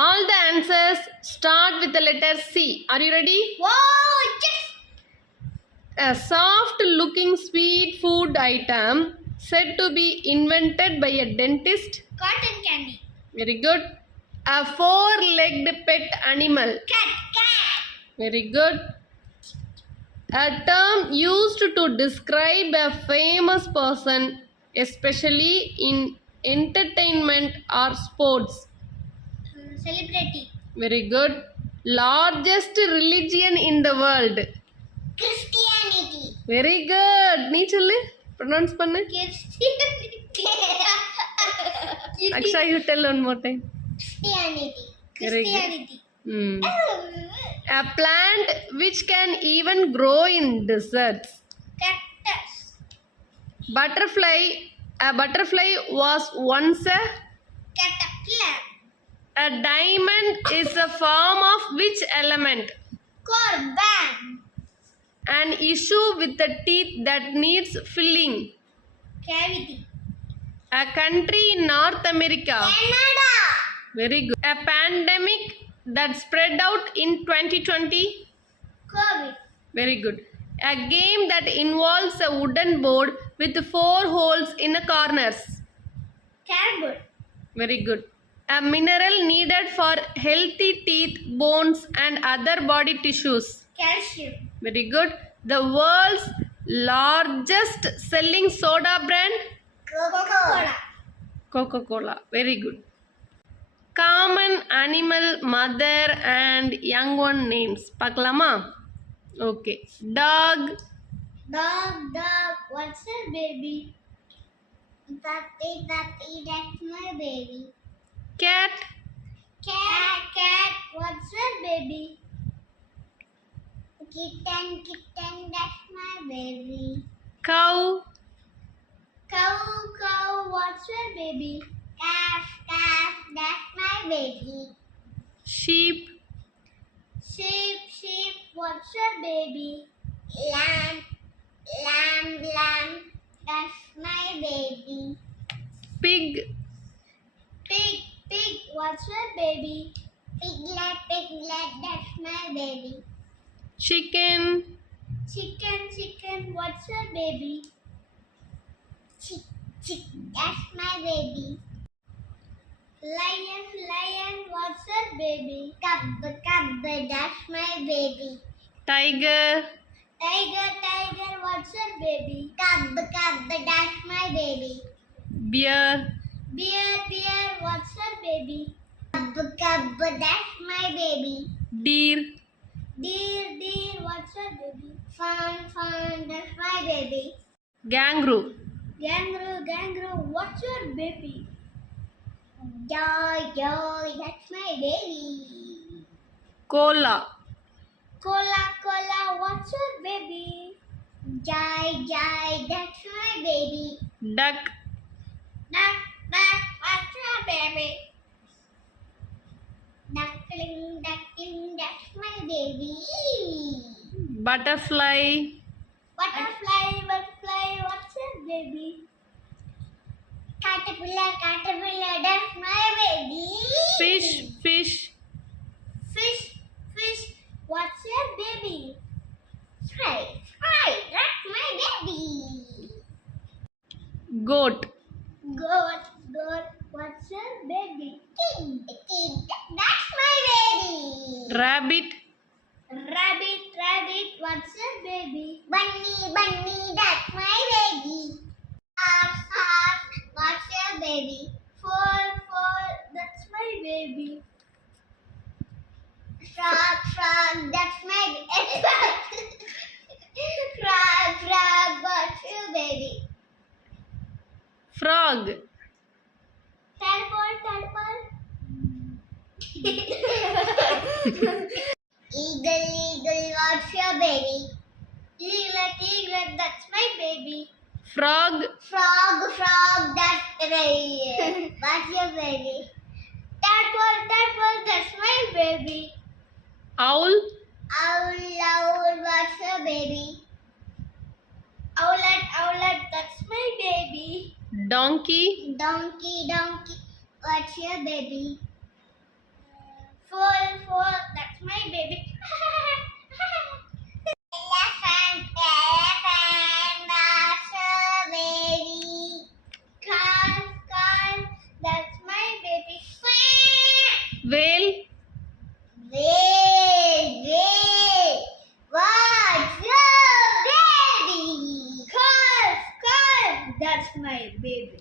All the answers start with the letter C. Are you ready? Whoa, yes. A soft looking sweet food item said to be invented by a dentist. Cotton candy. Very good. A four-legged pet animal. Cat. Very good. A term used to describe a famous person, especially in entertainment or sports. Celebrity. Very good. Largest religion in the world. Christianity. Very good. நீ சொல்லு. Pronounce பண்ணு. Christianity. Akshay, you tell one more time. Christianity. Very good. Christianity. A plant which can even grow in deserts. Cactus. A butterfly was once a... Caterpillar. A diamond is a form of which element? Carbon. An issue with the teeth that needs filling. Cavity. A country in North America. Canada. Very good. A pandemic that spread out in 2020. COVID. Very good. A game that involves a wooden board with 4 holes in the corners. Carrot. Very good. A mineral needed for healthy teeth, bones and other body tissues. Calcium. Very good. The world's largest selling soda brand? Coca-Cola. Coca-Cola. Very good. Common animal mother and young one names. Paklama? Okay. Dog. Dog. What's your baby? Daddy, that's my baby. Cat. Cat. What's your baby? Kitten, that's my baby. Cow. Cow. What's your baby? Calf, that's my baby. Sheep. Sheep. What's your baby? Lamb, that's my baby. Pig. Pig. What's your baby? Piglet, that's my baby. Chicken. Chicken. What's your baby? Chick, that's my baby. Lion. What's your baby? Cub, that's my baby. Tiger. Tiger. What's your baby? Cub, that's my baby. Bear. What's your baby? Cub, that's my baby. Deer. What's your baby? Fawn, that's my baby. Kangaroo. Kangaroo, what's your baby? Joy, that's my baby. Cola. Cola, what's your baby? Jai, that's my baby. Duck. What's your baby? Duckling, that's my baby. Butterfly. Butterfly, what's your baby? Caterpillar, that's my baby. Fish. Fish, what's your baby? Fry, that's my baby. Goat. What's your baby? King, that's my baby. Rabbit. Rabbit, what's your baby? Bunny, that's my baby. Horse, what's your baby? Foal, that's my baby. Frog, that's my baby. Frog, what's your baby? Frog. Tadpole. Eagle, what's your baby? Eaglet, that's my baby. Frog. Frog, that's right. What's your baby? Tadpole, that's my baby. Owl. What's your baby? Owlet, that's my baby. Donkey. Donkey, what's your baby? Whale. Wait. What's your baby? Calf. That's my baby.